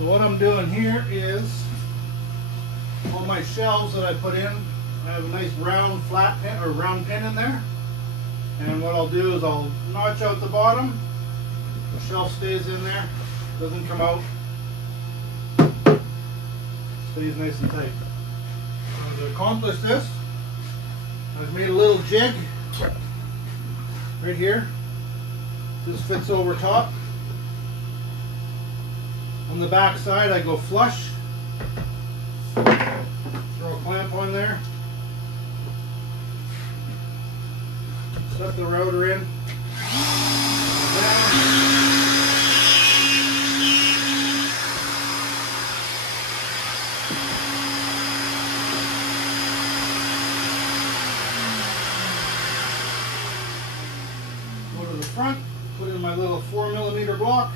So what I'm doing here is, on my shelves that I put in, I have a nice round flat pin or round pin in there. And what I'll do is I'll notch out the bottom. The shelf stays in there, doesn't come out. Stays nice and tight. So to accomplish this, I've made a little jig right here. This fits over top. On the back side I go flush. Throw a clamp on there. Set the router in. Go to the front, put in my little 4mm block.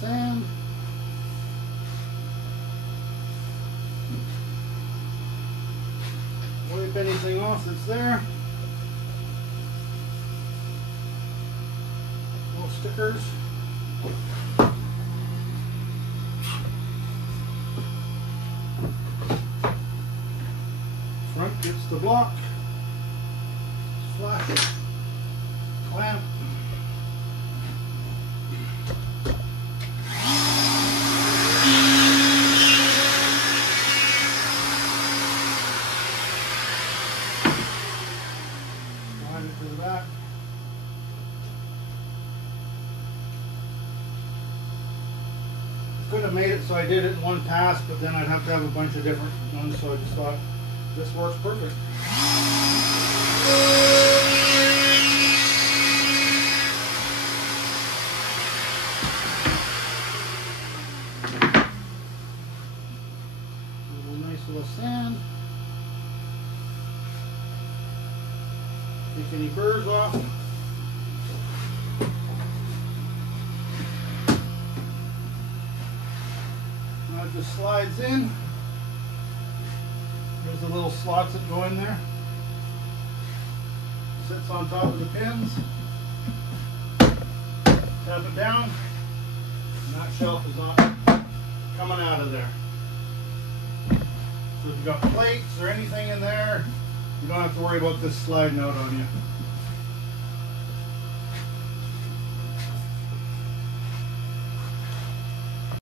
Sand. Wipe anything off that's there. No stickers. Front gets the block. Flash. Clamp. To the back. Could have made it so I did it in one pass, but then I'd have to have a bunch of different ones, so I just thought this works perfect. A little nice little sand. Take any burrs off. Now it just slides in. There's the little slots that go in there. Sits on top of the pins. Tap it down. And that shelf is not coming out of there. So if you've got plates or anything in there, you don't have to worry about this sliding out on you.